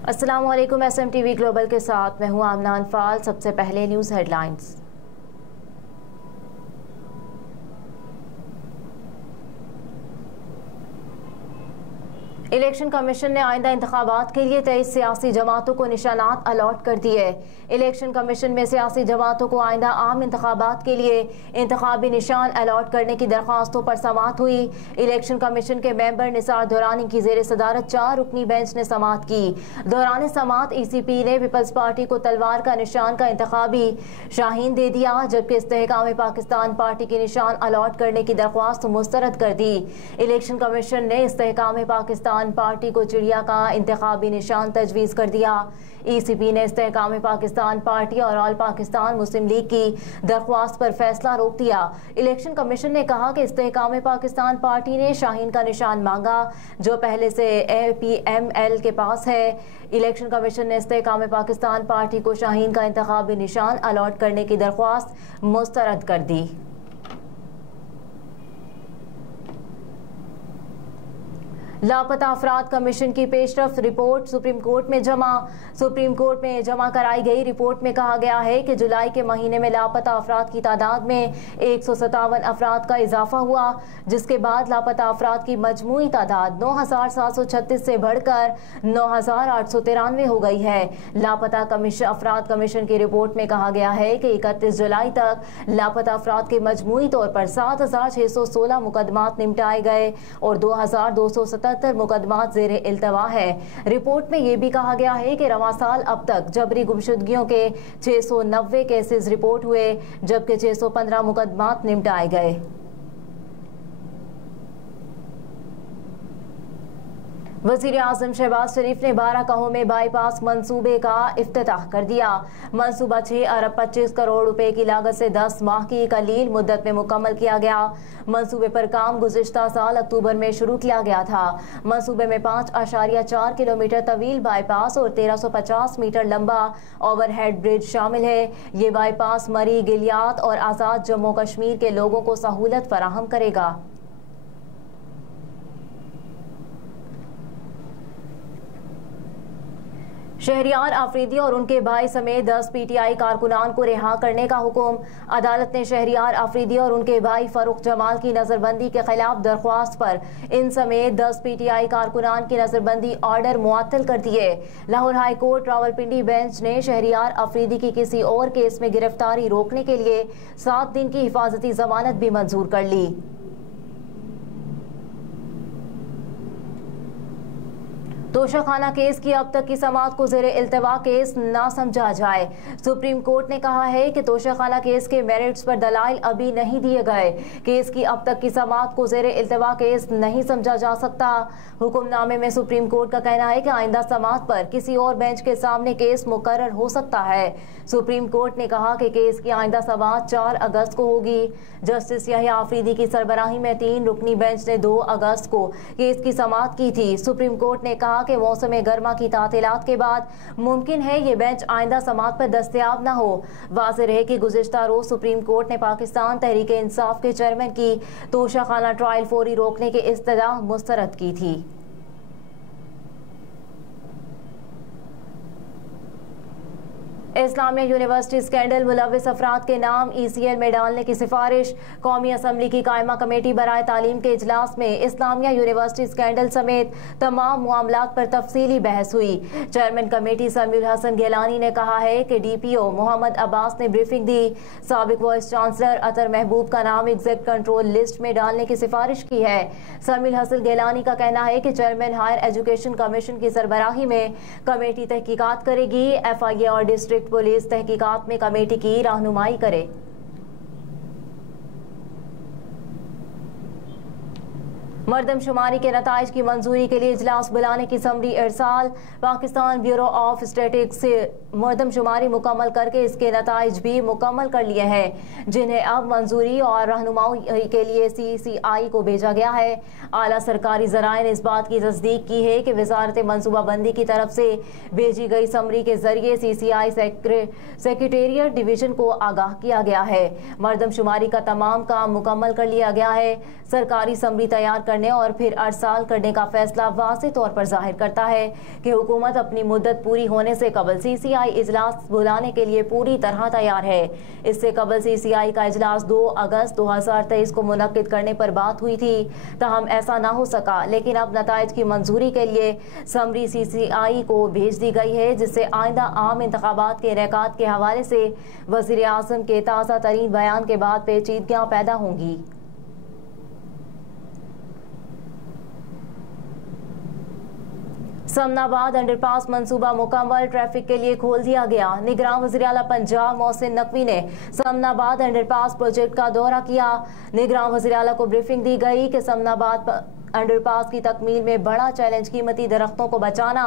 अस्सलाम वालेकुम। SMTV global के साथ मैं हूं आमना अनफाल। सबसे पहले न्यूज़ हेडलाइंस। इलेक्शन कमीशन ने आइंदा इंतखाबात के लिए 23 सियासी जमातों को निशानात अलॉट कर दिए। इलेक्शन कमीशन में सियासी जमातों को आइंदा आम इंतखाबात के लिए इंतखाबी निशान अलॉट करने की दरख्वास्तों पर समाअत हुई। इलेक्शन कमीशन के मेंबर निसार दुरानी की जेर सदारत 4 रुकनी बेंच ने समाअत की। दौरान समाअत ECP ने पीपल्स पार्टी को तलवार का निशान का इंतखाबी शाहीन दे दिया, जबकि इस्तेहकाम पाकिस्तान पार्टी की निशान अलॉट करने की दरख्वास्त मुस्तरद कर दी। इलेक्शन कमीशन ने इस्तेहकाम पाकिस्तान पार्टी को चिड़िया का इंतखाबी निशान तजवीज़ कर दिया। ECP ने इस्तेहकाम पाकिस्तान पार्टी और ऑल पाकिस्तान मुस्लिम लीग की दरख्वास्त पर फैसला रोक दिया। इलेक्शन कमीशन ने कहा कि इस्तेहकाम पाकिस्तान पार्टी ने शाहीन का निशान मांगा, जो पहले से APML के पास है। इलेक्शन कमीशन ने इस्तेहकाम पाकिस्तान पार्टी को शाहीन का इंतखाबी निशान अलॉट करने की दरख्वास्त मुस्तरद कर दी। लापता अफराद कमीशन की पेशरफ रिपोर्ट सुप्रीम कोर्ट में जमा। सुप्रीम कोर्ट में जमा कराई गई रिपोर्ट में कहा गया है कि जुलाई के महीने में लापता अफराद की तादाद में 157 अफराद का इजाफा हुआ, जिसके बाद लापता अफराद की मजमूई तादाद 9,736 से बढ़कर 9,893 हो गई है। लापता अफराद कमीशन की रिपोर्ट में कहा गया है कि 31 जुलाई तक लापता अफराद के मजमूई तौर पर 7,616 मुकदमात निपटाए गए और 2,277 मुकदमात जेर इल्तवा है। रिपोर्ट में यह भी कहा गया है कि रवां साल अब तक जबरी गुमशुदगियों के 690 केसेस रिपोर्ट हुए, जबकि 615 मुकदमात निपटाए गए। वज़ीर आज़म शहबाज शरीफ ने 12 गांवों में बाईपास मंसूबे का इफ्तिताह कर दिया। मंसूबा 6 अरब 25 करोड़ रुपए की लागत से 10 माह की कलील मुद्दत में मुकम्मल किया गया। मंसूबे पर काम गुज़िश्ता साल अक्टूबर में शुरू किया गया था। मंसूबे में 5.4 किलोमीटर तवील बाईपास और 1350 मीटर लंबा ओवरहेड ब्रिज शामिल है। ये बाईपास मरी, गिलियात और आज़ाद जम्मू कश्मीर के लोगों को सहूलत फराहम करेगा। शहरियार आफरीदी और उनके भाई समेत 10 PTI कारकुनान को रिहा करने का हुक्म। अदालत ने शहरियार आफरीदी और उनके भाई फरूख जमाल की नजरबंदी के खिलाफ दरख्वास्त पर इन समेत 10 PTI कारकुनान की नजरबंदी ऑर्डर मुअत्तल कर दिए। Lahore high court Rawalpindi bench ने शहरियार आफरीदी की किसी और केस में गिरफ्तारी रोकने के लिए 7 दिन की हिफाजती जमानत भी मंजूर कर ली। तोशाखाना केस की अब तक की समाअत को ज़ेरे इल्तवा केस ना समझा जाए। सुप्रीम कोर्ट ने कहा है कि तोशाखाना केस के मेरिट्स पर दलाइल अभी नहीं दिए गए। केस की अब तक की समाअत को ज़ेरे इल्तवा केस नहीं समझा जा सकता। हुक्मनामे में सुप्रीम कोर्ट का कहना है कि आइंदा समाअत पर किसी और बेंच के सामने केस मुकर्रर हो सकता है। सुप्रीम कोर्ट ने कहा कि केस की आइंदा समाअत 4 अगस्त को होगी। जस्टिस यहया आफरीदी की सरबराही में 3 रुकनी बेंच ने 2 अगस्त को केस की समाअत की थी। सुप्रीम कोर्ट ने कहा कि मौसम गर्मा की तातीलात के बाद मुमकिन है ये बेंच आइंदा समाअत पर दस्तयाब न हो। वाज़ेह रहे कि गुज़िश्ता रोज सुप्रीम कोर्ट ने पाकिस्तान तहरीक इंसाफ के चेयरमैन की तोशाखाना ट्रायल फौरी रोकने की इस्तदा मुस्तरद की थी। इस्लामिया यूनिवर्सिटी स्कैंडल मुलविस अफराद के नाम ECL में डालने की सिफारिश। कौमी असम्बली की कायमा कमेटी बराए तालीम के इजलास में इस्लामिया यूनिवर्सिटी स्कैंडल समेत तमाम मामलात पर तफसीली बहस हुई। चेयरमैन कमेटी समीउल हसन गिलानी ने कहा है कि DPO मोहम्मद अब्बास ने ब्रीफिंग दी। साबिक वाइस चांसलर अतर महबूब का नाम एग्जेक्ट कंट्रोल लिस्ट में डालने की सिफारिश की है। समीउल हसन गिलानी का कहना है कि चेयरमैन हायर एजुकेशन कमीशन की सरबराही में कमेटी तहकीकात करेगी। FIA और डिस्ट्रिक्ट पुलिस तहकीकात में कमेटी की रहनुमाई करे। मरदमशुमारी के नताइज की मंजूरी के लिए इजलास बुलाने की समरी इरसाल। पाकिस्तान ब्यूरो ऑफ स्टैटिस्टिक्स से मरदमशुमारी मुकम्मल करके इसके नताइज भी मुकम्मल कर लिए हैं, जिन्हें अब मंजूरी और रहनुमाई के लिए CCI को भेजा गया है। आला सरकारी ज़राए ने इस बात की तस्दीक की है कि वजारत मनसूबाबंदी की तरफ से भेजी गई समरी के जरिए CCI सेक्रेटेरिएट डिवीजन को आगाह किया गया है। मरदमशुमारी का तमाम काम मुकम्मल कर लिया गया है। सरकारी समरी तैयार करने करने और फिर 8 साल करने का फैसला वाज़ेह तौर पर जाहिर करता है कि हुकूमत अपनी मुद्दत पूरी होने से कबल CCI इजलास बुलाने के लिए पूरी तरह तैयार है। इससे कबल CCI का इजलास 2 अगस्त 2023 को मुनक्किद करने पर बात हुई थी, ताहम ऐसा ना हो सका। लेकिन अब नताइज की मंजूरी के लिए समरी CCI को भेज दी गई है, जिससे आइंदा आम इंतखाबात के इनेकाद के हवाले से वज़ीर आज़म के ताज़ा तरीन बयान के बाद पेचीदगियाँ पैदा होंगी। समनाबाद अंडरपास मंसूबा मुकम्मल, ट्रैफिक के लिए खोल दिया गया। निगरान वज़ीर आला पंजाब मोहसिन नकवी ने समनाबाद अंडरपास प्रोजेक्ट का दौरा किया। निगरान वज़ीर आला को ब्रीफिंग दी गई कि समनाबाद अंडरपास की तकमील में बड़ा चैलेंज कीमती दरख्तों को बचाना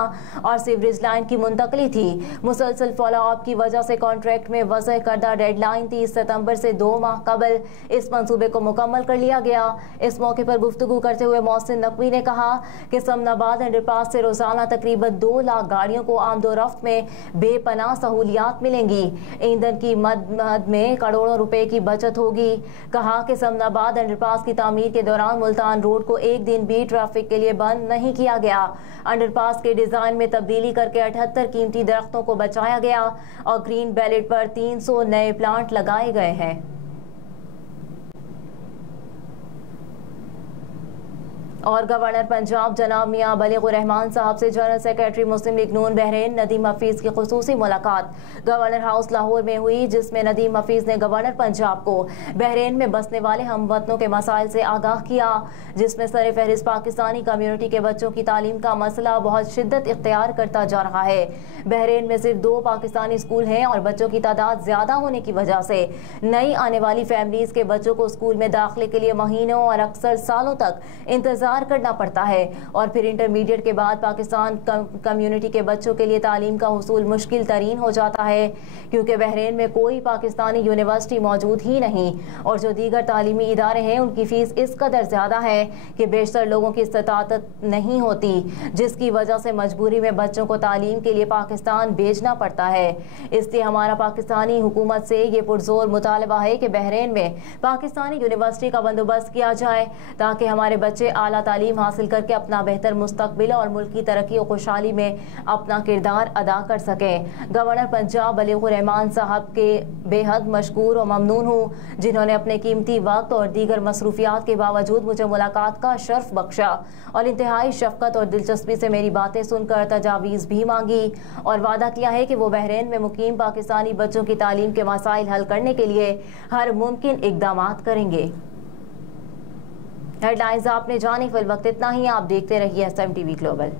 और सीवरेज लाइन की मुंतकली थी। मुसलसल फॉलोअप की वजह से कॉन्ट्रैक्ट में वज़अ करदा डेडलाइन 30 सितंबर से 2 माह कबल इस मंसूबे को मुकम्मल कर लिया गया। इस मौके पर गुफ्तगू करते हुए मोहसिन नकवी ने कहा कि समनाबाद अंडरपास से रोजाना तकरीबन 2 लाख गाड़ियों को आमदोरफ्त में बेपनाह सहूलियात मिलेंगी। ईंधन की मद में करोड़ों रुपए की बचत होगी। कहा कि समनाबाद अंडरपास की तामीर के दौरान मुल्तान रोड को एक दिन भी ट्रैफिक के लिए बंद नहीं किया गया। अंडरपास के डिजाइन में तब्दीली करके 78 कीमती दरख्तों को बचाया गया और ग्रीन बेल्ट पर 300 नए प्लांट लगाए गए हैं। और गवर्नर पंजाब जनाब मियां बलीगुर रहमान साहब से जनरल सेक्रेटरी मुस्लिम लीग नून बहरीन नदीम हफीज की खुसूसी मुलाकात गवर्नर हाउस लाहौर में हुई, जिसमें नदीम हफीज ने गवर्नर पंजाब को बहरीन में बसने वाले हमवतनों के मसाइल से आगाह किया, जिसमें सर फहरिस्त पाकिस्तानी कम्यूनिटी के बच्चों की तालीम का मसला बहुत शिद्दत इख्तियार करता जा रहा है। बहरीन में सिर्फ 2 पाकिस्तानी स्कूल हैं और बच्चों की तादाद ज्यादा होने की वजह से नई आने वाली फैमिलीज के बच्चों को स्कूल में दाखिले के लिए महीनों और अक्सर सालों तक इंतजार करना पड़ता है और फिर इंटरमीडिएट के बाद पाकिस्तान कम्युनिटी के बच्चों के लिए तालीम का हुसूल मुश्किल तरीन हो जाता है, क्योंकि बहरीन में कोई पाकिस्तानी यूनिवर्सिटी मौजूद ही नहीं और जो दीगर तालीमी इदारे हैं उनकी फीस इस कदर ज़्यादा है कि बेशतर लोगों की इस्तात नहीं होती, जिसकी वजह से मजबूरी में बच्चों को तालीम के लिए पाकिस्तान भेजना पड़ता है। इसलिए हमारा पाकिस्तानी हुकूमत से ये पुरजोर मुतालबा है कि बहरीन में पाकिस्तानी यूनिवर्सिटी का बंदोबस्त किया जाए, ताकि हमारे बच्चे आला तालीम हासिल करके अपना बेहतर मुस्तकबिल और मुल्क की तरक्की और खुशहाली में अपना किरदार अदा कर सकें। गवर्नर पंजाब बलीगुर रहमान साहब के बेहद मशकूर और ममनून हूँ, जिन्होंने अपने कीमती वक्त और दीगर मसरूफियात के बावजूद मुझे मुलाकात का शर्फ बख्शा और इंतहाई शफकत और दिलचस्पी से मेरी बातें सुनकर तजावीज़ भी मांगी और वादा किया है कि वो बहरीन में मुकीम पाकिस्तानी बच्चों की तालीम के मसाइल हल करने के लिए हर मुमकिन इक़दामात करेंगे। हेडलाइंस आपने जानी, फिल वक्त इतना ही। आप देखते रहिए SM TV ग्लोबल।